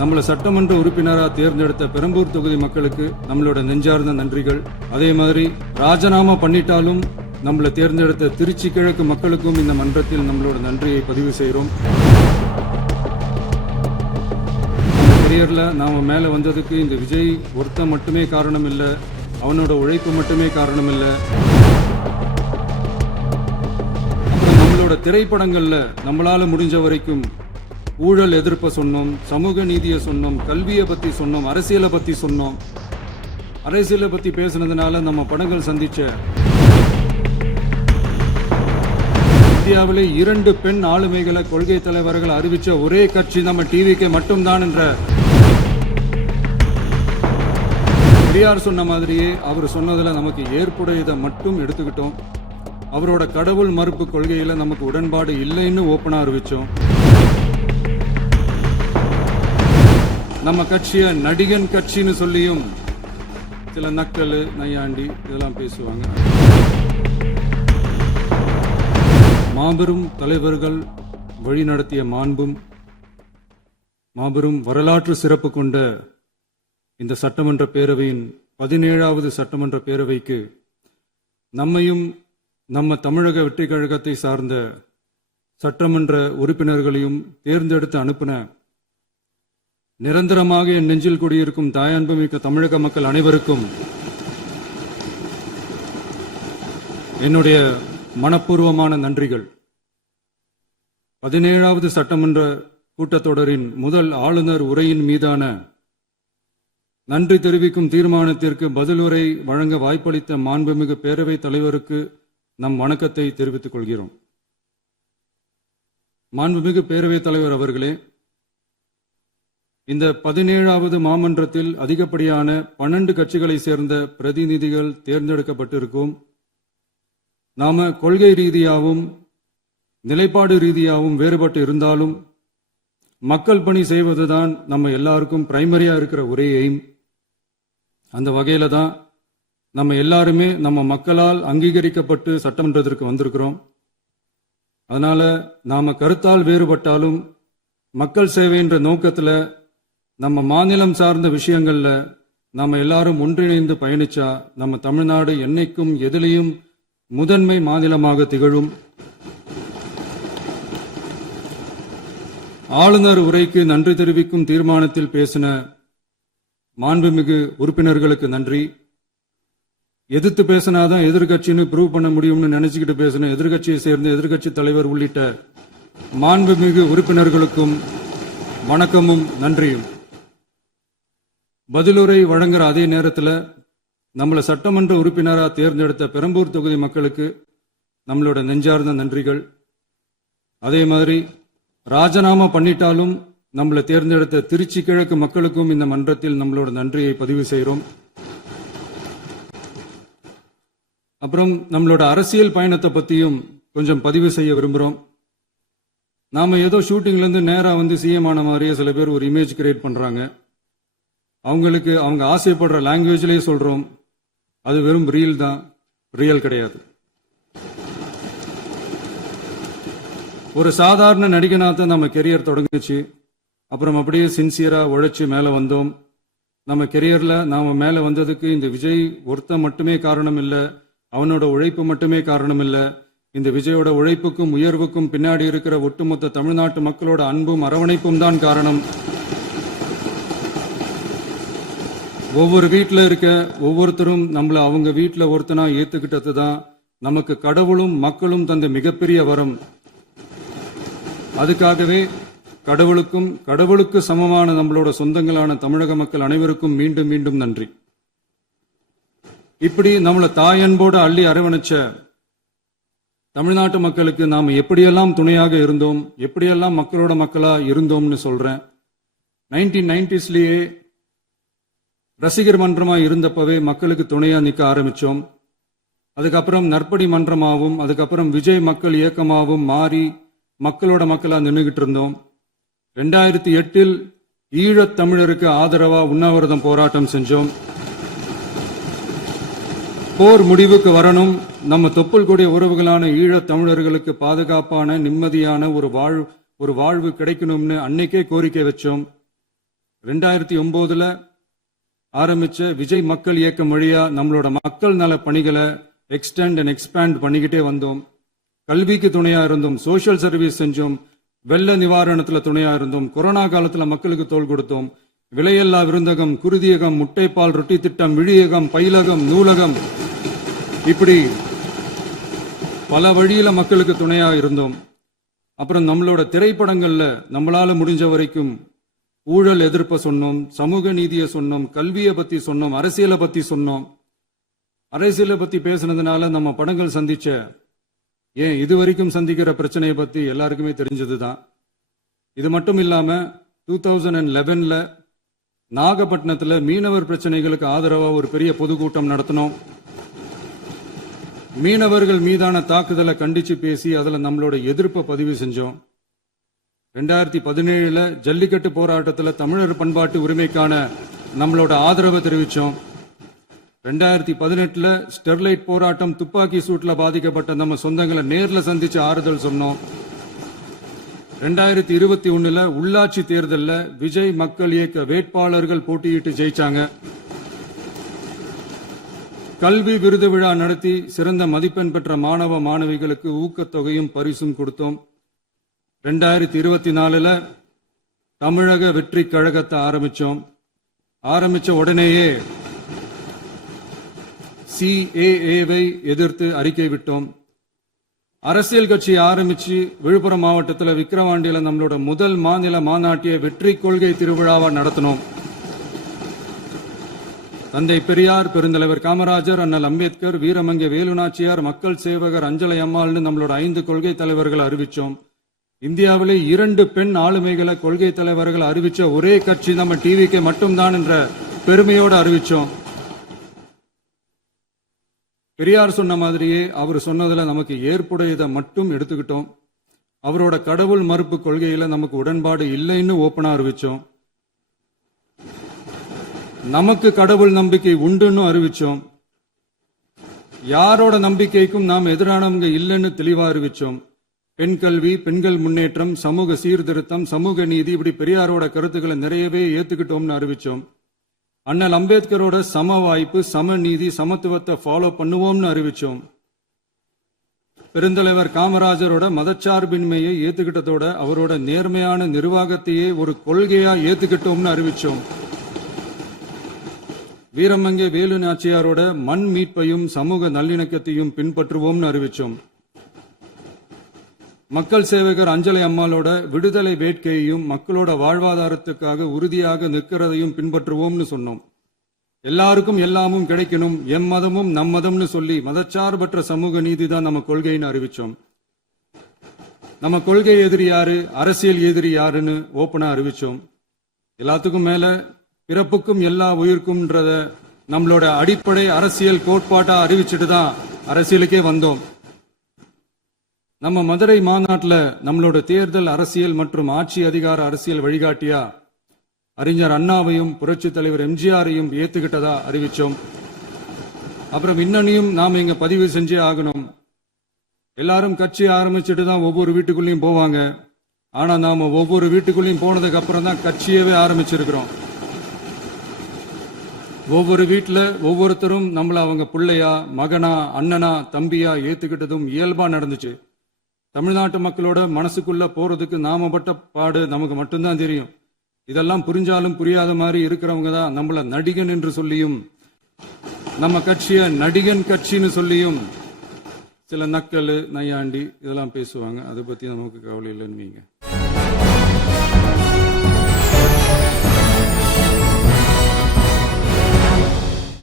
நம்மளை சட்டமன்ற உறுப்பினராக தேர்ந்தெடுத்த பெரம்பூர் தொகுதி மக்களுக்கு நம்மளோட நெஞ்சார்ந்த நன்றிகள். அதே மாதிரி ராஜினாமா பண்ணிட்டாலும் நம்மளை தேர்ந்தெடுத்த திருச்சி கிழக்கு மக்களுக்கும் இந்த மன்றத்தில் நம்மளோட நன்றியை பதிவு செய்கிறோம். கரியர்ல நாம மேல வந்ததுக்கு இந்த விஜய் ஒருத்தன் மட்டுமே காரணம் இல்லை, அவனோட உழைப்பு மட்டுமே காரணம் இல்லை. நம்மளோட திரைப்படங்கள்ல நம்மளால முடிஞ்ச வரைக்கும் ஊழல் எதிர்ப்பை சொன்னோம், சமூக நீதியை சொன்னோம், கல்வியை பத்தி சொன்னோம், அரசியலை பத்தி சொன்னோம். அரசியலை பத்தி பேசுனதுனால நம்ம படங்கள் சந்திச்ச இந்தியாவிலே 2 பெண் ஆளுமைகளை கொள்கை தலைவர்கள் அறிவிச்ச ஒரே கட்சி நம்ம டிவிக்கு மட்டும்தான் என்ற பெரியார் சொன்ன மாதிரியே அவர் சொன்னதுல நமக்கு ஏற்புடையதை மட்டும் எடுத்துக்கிட்டோம். அவரோட கடவுள் மறுப்பு கொள்கையில நமக்கு உடன்பாடு இல்லைன்னு ஓப்பனா அறிவிச்சோம். நம்ம கட்சிய நடிகன் கட்சின்னு சொல்லியும் சில நக்கல் நையாண்டி இதெல்லாம் பேசுவாங்க. மாபெரும் தலைவர்கள் வழிநடத்திய மாண்பும் மாபெரும் வரலாற்று சிறப்பு கொண்ட இந்த சட்டமன்ற பேரவையின் 17வது சட்டமன்ற பேரவைக்கு நம்மையும் நம்ம தமிழக வெற்றி கழகத்தை சார்ந்த சட்டமன்ற உறுப்பினர்களையும் தேர்ந்தெடுத்து அனுப்பின நிரந்தரமாக என் நெஞ்சில் குடியிருக்கும் தாயன்புமிக்க தமிழக மக்கள் அனைவருக்கும் என்னுடைய மனப்பூர்வமான நன்றிகள். 17வது சட்டமன்ற கூட்டத்தொடரின் முதல் ஆளுநர் உரையின் மீதான நன்றி தெரிவிக்கும் தீர்மானத்திற்கு பதிலுரை வழங்க வாய்ப்பளித்த மாண்புமிகு பேரவைத் தலைவருக்கு நம் வணக்கத்தை தெரிவித்துக் கொள்கிறோம். மாண்புமிகு பேரவைத் தலைவர் அவர்களே, இந்த 17வது மாமன்றத்தில் அதிகப்படியான 12 கட்சிகளை சேர்ந்த பிரதிநிதிகள் தேர்ந்தெடுக்கப்பட்டிருக்கும். நாம கொள்கை ரீதியாகவும் நிலைப்பாடு ரீதியாகவும் வேறுபட்டு இருந்தாலும் மக்கள் பணி செய்வதுதான் நம்ம எல்லாருக்கும் பிரைமரியா இருக்கிற ஒரே எய்ம். அந்த வகையில தான் நம்ம எல்லாருமே நம்ம மக்களால் அங்கீகரிக்கப்பட்டு சட்டமன்றத்திற்கு வந்திருக்கிறோம். அதனால நாம கருத்தால் வேறுபட்டாலும் மக்கள் சேவை என்ற நோக்கத்துல நம்ம மாநிலம் சார்ந்த விஷயங்கள்ல நாம எல்லாரும் ஒன்றிணைந்து பயணிச்சா நம்ம தமிழ்நாடு என்னைக்கும் எதிலையும் முதன்மை மாநிலமாக திகழும். ஆளுநர் உரைக்கு நன்றி தெரிவிக்கும் தீர்மானத்தில் பேசின மாண்புமிகு உறுப்பினர்களுக்கு நன்றி. எதிர்த்து பேசினாதான் எதிர்கட்சின்னு ப்ரூவ் பண்ண முடியும்னு நினைச்சுக்கிட்டு பேசின எதிர்கட்சியை சேர்ந்த எதிர்கட்சி தலைவர் உள்ளிட்ட மாண்புமிகு உறுப்பினர்களுக்கும் வணக்கமும் நன்றியும். பதிலுரை வழங்குற அதே நேரத்தில் நம்மளை சட்டமன்ற உறுப்பினராக தேர்ந்தெடுத்த பெரம்பூர் தொகுதி மக்களுக்கு நம்மளோட நெஞ்சார்ந்த நன்றிகள். அதே மாதிரி ராஜினாமா பண்ணிட்டாலும் நம்மளை தேர்ந்தெடுத்த திருச்சி கிழக்கு மக்களுக்கும் இந்த மன்றத்தில் நம்மளோட நன்றியை பதிவு செய்கிறோம். அப்புறம் நம்மளோட அரசியல் பயணத்தை பத்தியும் கொஞ்சம் பதிவு செய்ய விரும்புகிறோம். நாம ஏதோ ஷூட்டிங்ல இருந்து நேரா வந்து சிஎம் ஆன மாதிரியே சில பேர் ஒரு இமேஜ் கிரியேட் பண்றாங்க. அவங்களுக்கு அவங்க ஆசைப்படுற லாங்குவேஜ்லயே சொல்றோம், அது வெறும் ரீல் தான், ரியல் கிடையாது. ஒரு சாதாரண நடிகனாத்தான் நம்ம கெரியர் தொடங்குச்சு. அப்புறம் அப்படியே சின்சியரா உழைச்சு மேல வந்தோம். நம்ம கெரியர்ல நாம மேல வந்ததுக்கு இந்த விஜய் ஒருத்தன் மட்டுமே காரணம் இல்லை, அவனோட உழைப்பு மட்டுமே காரணம் இல்லை. இந்த விஜயோட உழைப்புக்கும் உயர்வுக்கும் பின்னாடி இருக்கிற ஒட்டுமொத்த தமிழ்நாட்டு மக்களோட அன்பும் அரவணைப்பும் தான் காரணம். ஒவ்வொரு வீட்டில் இருக்க ஒவ்வொருத்தரும் நம்மள அவங்க வீட்டில் ஒருத்தனா ஏத்துக்கிட்டது தான் நமக்கு கடவுளும் மக்களும் தந்த மிகப்பெரிய வரம். அதுக்காகவே கடவுளுக்கு சமமான நம்மளோட சொந்தங்களான தமிழக மக்கள் அனைவருக்கும் மீண்டும் மீண்டும் நன்றி. இப்படி நம்மளை தாயன்போடு அள்ளி அரவணைச்ச தமிழ்நாட்டு மக்களுக்கு நாம எப்படியெல்லாம் துணையாக இருந்தோம், எப்படியெல்லாம் மக்களோட மக்களா இருந்தோம்னு சொல்றேன். 1990ஸ்லயே ரசிகர் மன்றமா இருந்தப்பவே மக்களுக்கு துணையா நிக்க ஆரம்பிச்சோம். அதுக்கப்புறம் நற்படி மன்றமாவும் அதுக்கப்புறம் விஜய் மக்கள் இயக்கமாவும் மாறி மக்களோட மக்களா நின்றுகிட்டு இருந்தோம். 2008 ஈழத் தமிழருக்கு ஆதரவா உண்ணாவிரதம் போராட்டம் செஞ்சோம். போர் முடிவுக்கு வரணும், நம்ம தொப்புள் கூடிய உறவுகளான ஈழத் தமிழர்களுக்கு பாதுகாப்பான நிம்மதியான ஒரு வாழ்வு கிடைக்கணும்னு அன்னைக்கே கோரிக்கை வச்சோம். 2009 ஆரம்பிச்ச விஜய் மக்கள் இயக்கம் வழியா நம்மளோட மக்கள் நல பணிகளை எக்ஸ்டெண்ட் அண்ட் எக்ஸ்பேண்ட் பண்ணிக்கிட்டே வந்தோம். கல்விக்கு துணையா இருந்தோம், சோஷியல் சர்வீஸ் செஞ்சோம், வெள்ள நிவாரணத்துல துணையா இருந்தோம், கொரோனா காலத்துல மக்களுக்கு தோள் கொடுத்தோம், விலையில்லா விருந்தகம், குருதியகம், முட்டைப்பால் ரொட்டி திட்டம், விழியகம், பயிலகம், நூலகம், இப்படி பல வழியில மக்களுக்கு துணையா இருந்தோம். அப்புறம் நம்மளோட திரைப்படங்கள்ல நம்மளால முடிஞ்ச வரைக்கும் ஊழல் எதிர்ப்ப சொன்னோம், சமூக நீதியை சொன்னோம், கல்வியை பத்தி சொன்னோம், அரசியலை பத்தி சொன்னோம். அரசியலை பத்தி பேசுனதுனால நம்ம படங்கள் சந்திச்ச இதுவரைக்கும் சந்திக்கிற பிரச்சனையை பத்தி எல்லாருக்குமே தெரிஞ்சதுதான். இது மட்டும் இல்லாம 2011 நாகப்பட்டினத்துல மீனவர் பிரச்சனைகளுக்கு ஆதரவா ஒரு பெரிய பொதுக்கூட்டம் நடத்தினோம். மீனவர்கள் மீதான தாக்குதலை கண்டிச்சு பேசி அதுல நம்மளோட எதிர்ப்பை பதிவு செஞ்சோம். 2017 ஜல்லிக்கட்டு போராட்டத்தில் தமிழர் பண்பாட்டு உரிமைக்கான நம்மளோட ஆதரவை தெரிவிச்சோம். 2018 ஸ்டெர்லைட் போராட்டம், துப்பாக்கி சூட்ல பாதிக்கப்பட்ட நம்ம சொந்தங்களை நேர்ல சந்திச்சு ஆறுதல் சொன்னோம். 2021 உள்ளாட்சி தேர்தலில் விஜய் மக்கள் இயக்க வேட்பாளர்கள் போட்டியிட்டு ஜெயிச்சாங்க. கல்வி விருது விழா நடத்தி சிறந்த மதிப்பெண் பெற்ற மாணவ மாணவிகளுக்கு ஊக்கத்தொகையும் பரிசும் கொடுத்தோம். 2024 தமிழக வெற்றி கழகத்தை ஆரம்பிச்ச உடனேயே CAA-வை எதிர்த்து அறிக்கை விட்டோம். அரசியல் கட்சி ஆரம்பிச்சு விழுப்புரம் மாவட்டத்தில் விக்கிரவாண்டியில நம்மளோட முதல் மாநில மாநாட்டிய வெற்றி கொள்கை திருவிழாவை நடத்தினோம். தந்தை பெரியார், பெருந்தலைவர் காமராஜர், அண்ணல் அம்பேத்கர், வீரமங்கை வேலுநாச்சியார், மக்கள் சேவகர் அஞ்சலை அம்மாள்னு நம்மளோட 5 கொள்கை தலைவர்களை அறிவிச்சோம். இந்தியாவிலே 2 பெண் ஆளுமைகளை கொள்கை தலைவர்கள் அறிவிச்ச ஒரே கட்சி நம்ம டிவிக்கு மட்டும்தான் என்ற பெருமையோடு அறிவிச்சோம். பெரியார் சொன்ன மாதிரியே அவர் சொன்னதுல நமக்கு ஏற்புடையதை மட்டும் எடுத்துக்கிட்டோம். அவரோட கடவுள் மறுப்பு கொள்கையில நமக்கு உடன்பாடு இல்லைன்னு ஓப்பனா அறிவிச்சோம். நமக்கு கடவுள் நம்பிக்கை உண்டுன்னு அறிவிச்சோம். யாரோட நம்பிக்கைக்கும் நாம் எதிரானவங்க இல்லைன்னு தெளிவா அறிவிச்சோம். பெண் கல்வி, பெண்கள் முன்னேற்றம், சமூக சீர்திருத்தம், சமூக நீதி, இப்படி பெரியாரோட கருத்துக்களை நிறையவே ஏத்துக்கிட்டோம்னு அறிவிச்சோம். அண்ணல் அம்பேத்கரோட சம வாய்ப்பு, சம நீதி, சமத்துவத்தை ஃபாலோ பண்ணுவோம்னு அறிவிச்சோம். பெருந்தலைவர் காமராஜரோட மதச்சார்பின்மையை ஏத்துக்கிட்டதோட அவரோட நேர்மையான நிர்வாகத்தையே ஒரு கொள்கையா ஏத்துக்கிட்டோம்னு அறிவிச்சோம். வீரமங்கை வேலு நாச்சியாரோட மண் மீட்பையும் சமூக நல்லிணக்கத்தையும் பின்பற்றுவோம்னு அறிவிச்சோம். மக்கள் சேவகர் அஞ்சலை அம்மாளோட விடுதலை வேட்கையையும் மக்களோட வாழ்வாதாரத்துக்காக உறுதியாக நிற்கிறதையும் பின்பற்றுவோம்னு சொன்னோம். எல்லாருக்கும் எல்லாமும் கிடைக்கணும், எம் மதமும் நம் மதம்னு சொல்லி மதச்சார்பற்ற சமூக நீதி தான் நம்ம கொள்கைன்னு அறிவிச்சோம். நம்ம கொள்கை எதிரி யாரு, அரசியல் எதிரி யாருன்னு ஓப்பனா அறிவிச்சோம். எல்லாத்துக்கும் மேல பிறப்புக்கும் எல்லா உயிர்க்கும்ன்றத நம்மளோட அடிப்படை அரசியல் கோட்பாட்டா அறிவிச்சுட்டு தான் அரசியலுக்கே வந்தோம். நம்ம மதுரை மாநாட்டில் நம்மளோட தேர்தல் அரசியல் மற்றும் ஆட்சி அதிகார அரசியல் வழிகாட்டியா அறிஞர் அண்ணாவையும் புரட்சி தலைவர் எம்ஜிஆரையும் ஏத்துக்கிட்டதா அறிவிச்சோம். அப்புறம் இன்னனையும் நாம இங்க பதிவு செஞ்சே ஆகணும். எல்லாரும் கட்சி ஆரம்பிச்சுட்டு தான் ஒவ்வொரு வீட்டுக்குள்ளேயும் போவாங்க. ஆனா நாம ஒவ்வொரு வீட்டுக்குள்ளேயும் போனதுக்கு அப்புறம் தான் கட்சியவே ஆரம்பிச்சிருக்கிறோம். ஒவ்வொரு வீட்டுல ஒவ்வொருத்தரும் நம்மள அவங்க பிள்ளையா, மகனா, அண்ணனா, தம்பியா ஏத்துக்கிட்டதும் இயல்பா நடந்துச்சு. தமிழ்நாட்டு மக்களோட மனசுக்குள்ள போறதுக்கு நாம பட்ட பாடு நமக்கு மட்டும்தான் தெரியும். இதெல்லாம் புரிஞ்சாலும் புரியாத மாதிரி இருக்கிறவங்க தான் நம்மள நடிகன் என்று சொல்லியும் நம்ம கட்சிய நடிகன் கட்சின்னு சொல்லியும் சில நக்கல், நையாண்டி இதெல்லாம் பேசுவாங்க. அதை பத்தி நமக்கு கவலை இல்லைன்னு வைங்க.